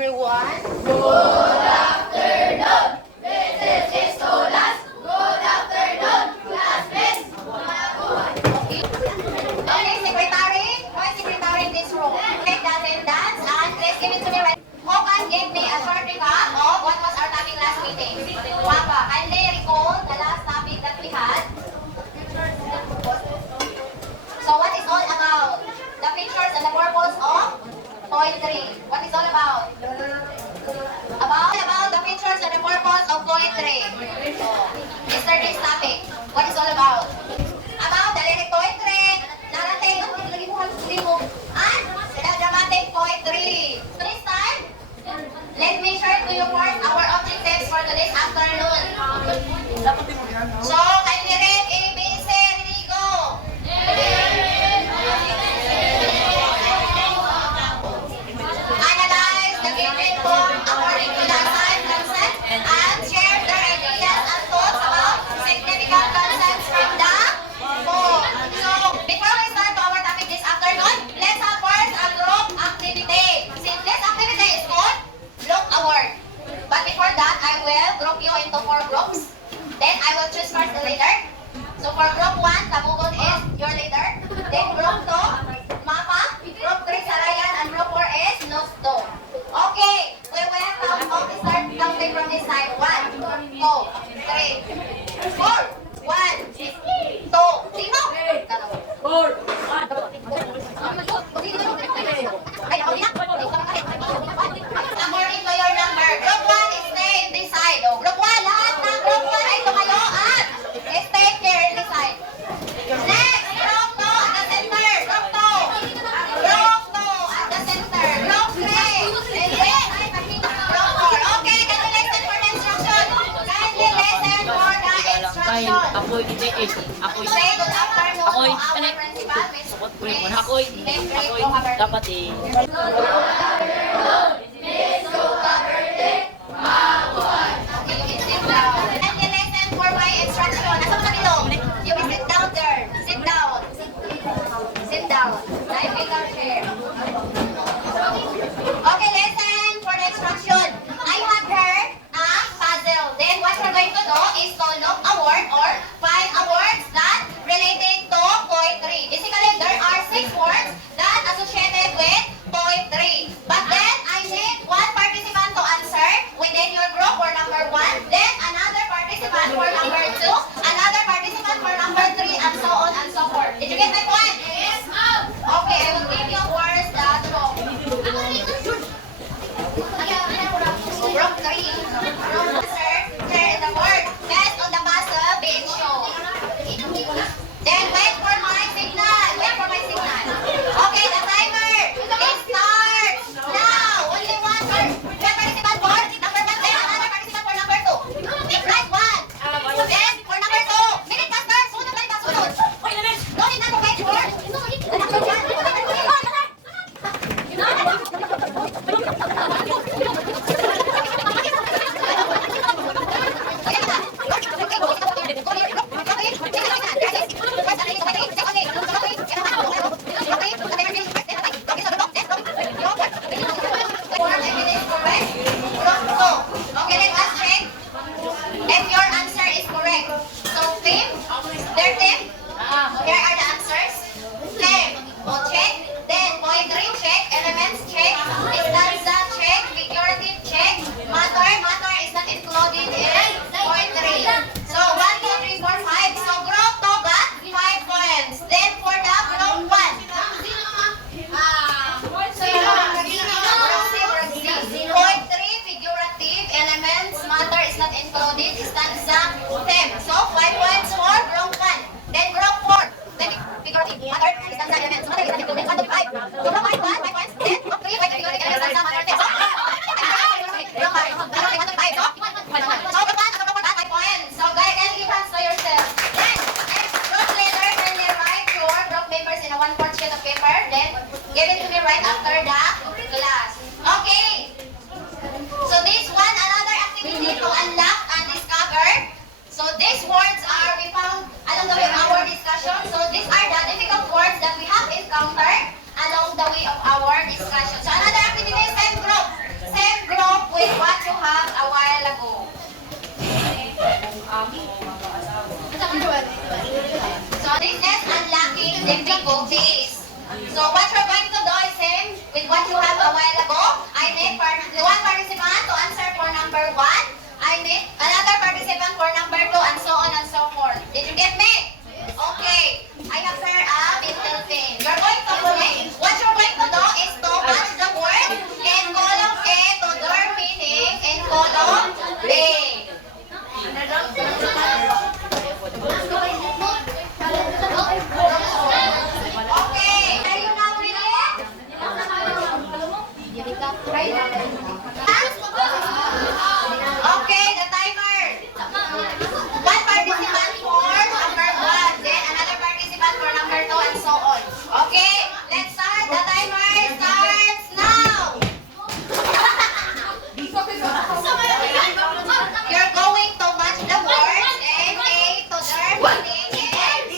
Everyone. Good afternoon. This is Istolas. Good afternoon, classmates. Okay. Okay, secretary. One secretary in this room. Take the attendance and please give it to me right. Who can give me a short recap of what was our topic last meeting? Papa, kindly recall the last topic that we had. So what is all about? The features and the purpose of point 3. What is all about? About the features and the purpose of point 3. Mr. This topic. What is all about? About the lyric point 3. Narrative. Lagi mo halos mo. And the dramatic point 3. So this time, let me share to you first our objectives for today's afternoon. So, kindly read A, B, C, ready, go! Analyze the given form according to the assigned concept and share their ideas and thoughts about significant concepts from the form. So, before we start our topic this afternoon, let's have first a group activity. Since this activity is called Look Award. But before that, I will group you into 4 groups. Then I will choose first the leader. So for group 1, Tabugon is your leader. Then group 2, Mapa. Group 3, Sarayan. And group 4 is Nosto. Okay, we will start counting from this side. 1, 2, 3, 4. 1, 2, sino? According to your number, group 1 is stay in this side. Oh, group 1, lahat ng group 1 ay tumayo at stay here in this side. Next, group 2 at the center. Group 2. Group 2 at the center. Group 3. And then, group 4. Okay, can you listen for the instruction? Kindly listen for the instruction. Ako'y hindi eh. Ako'y Say good afternoon to Ako'y our ano? principal, Miss Sakot ko yun. Ako'y dapat eh. Okay, you will sit down. And you listen for my instruction. Nasa mga dito? You will sit down there. Sit down. Sit down. Now pick our chair. Okay, listen for the instruction. I have heard a puzzle. Then what we're going to do is to look a word or find a words that related to point 3. Basically, there are 6 words that associated with point 3. But then, I need one participant to answer within your group for number 1. Then, another participant for number 2. Another participant for number 3, and so on and so forth. Did you get my point? Yes, ma'am. Okay, I will give you words that wrong. Group 3. Answer, share the word based on the puzzle being shown. Then wait for my signal. Wait for my signal. Okay, the timer. It starts now. Only one participant for number 1. Then another participant for number 2. Right, 1. Then for number 2. Minute faster. Sunod balik na sunod. No need na to wait for the number 1. Okay, let us check if your answer is correct. So, team, their team, here are the answers. Team, check. Then, point 3, check. Elements, check. Stanza, check. Figurative, check. Matter is not included in point 3. So, 1, 2, 3, 4, 5. So, group 2 got 5 points. Then, for the group 1. Point 3, figurative, elements, matter is not included, stanza, 10. So, 5 points for group 1. Then group 4, then difficulties. So what you're going to do is same with what you have a while ago. I need one participant to answer for number 1. I need another participant for number 2, and so on and so forth. Did you get me? Okay. I have here a little thing. You're going to what you're going to do is to match the word in column A to their meaning in column B. Okay. Are you now ready? Okay, the timer. One participant for number 1, then another participant for number 2, and so on. Okay, let's start. The timer starts now. You're going to match the words and A to their meaning and B.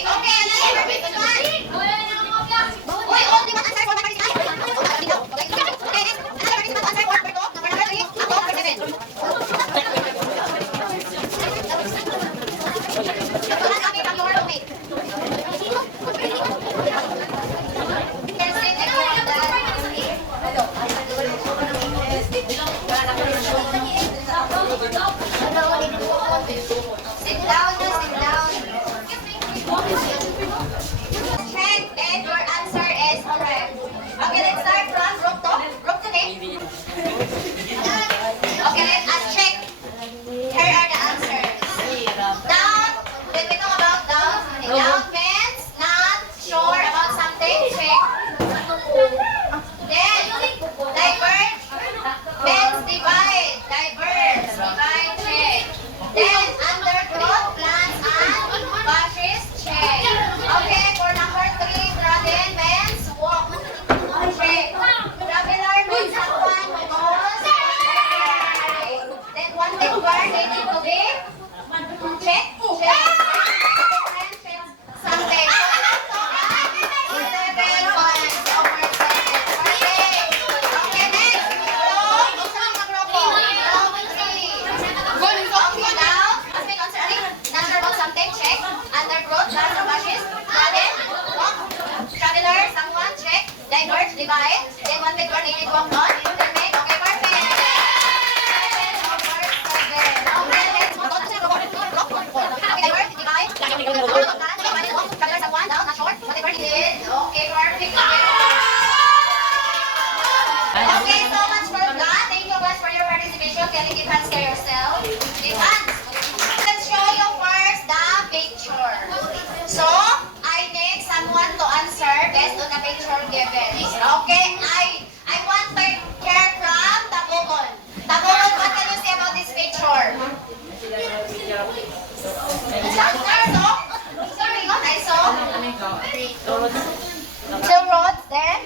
Okay, another participant. Uy, only one answer for the participant. Okay, next. Another participant answer for number 2, number 3, ako, number 7. Sit down. Check and your answer is correct. Okay, let's start from group 2 name. Okay, let us check. Here are the answers. Down, when we talk about down means not sure about something, check. Then, diverge means divide, check. Then, undergrowth, plants and bushes, check. Okay, for number 3, broaden means walk, check. Traveler means someone who goes, then one big word needed to be, check. Friend means something. Okay, next. Not sure about something, check. Undergrowth, plants or bushes. Broaden, walk. Traveler, someone, check. Diverge, divide. Then one big word needed to walk on. Then make, okay, perfect. Okay, let's move on to the robot. Okay, diverge, divide. Traveler, someone, down, not short. Whatever needed. Okay, perfect. Okay, so much for that. Thank you guys for your participation. Can you give hands to yourself? Give hands. Let's show you first the picture. So, I need someone to answer based on the picture given. Okay, I want to hear from Tabugon. Tabugon, what can you say about this picture? I saw two roads, then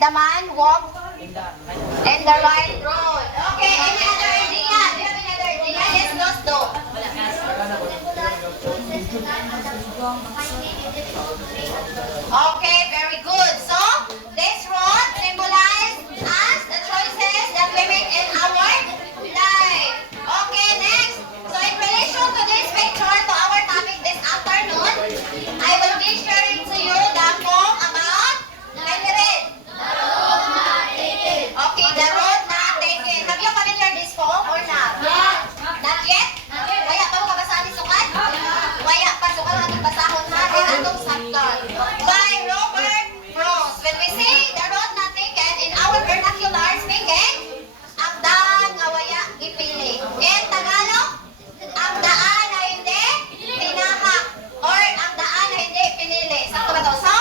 the man walked in the right road. Okay, any other idea? Do you have any other idea? Yes, those two. Okay, very good. So, this road symbolizes as the choices that we make in our life. Okay, next. So, in relation to this picture, to our topic this afternoon, I will be sharing to you the poem about, can you read? Okay, the road not taken. Have you familiar this poem or not? Not yet? Waya pa mo kabasahan ni Sukad? Waya pa, Sukad ang ating basahon na rin atong saktan. By Robert Frost. When we say the road not taken, in our vernacular speaking, ang daan nga waya ipili. In Tagalog, ang daan na hindi tinahak or ang daan na hindi pinili. Sakto ba ito? So,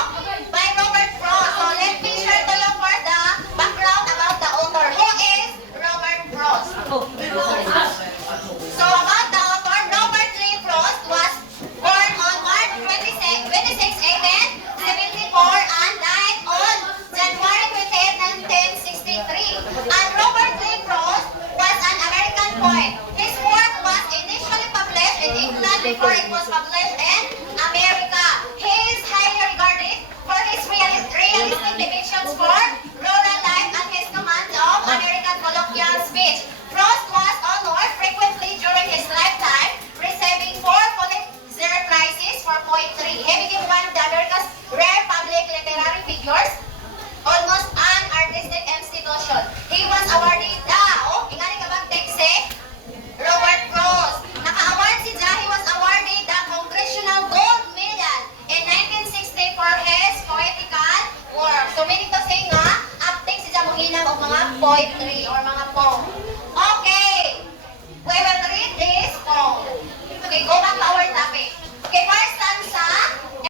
by Robert Frost. So, let me share to you first the background about the author. Who is Robert Frost? So, about the author, Robert Lee Frost was born on March 26, 1874 and died on January 28, 1963. And Robert Lee Frost was an American poet. His work was initially published in England before it was published in America. He is highly regarded for his realistic depictions for rural life and his command of American colloquial speech. Frost was honored frequently during his lifetime, receiving 4 Pulitzer Prizes for poetry. He mga poetry or mga poem.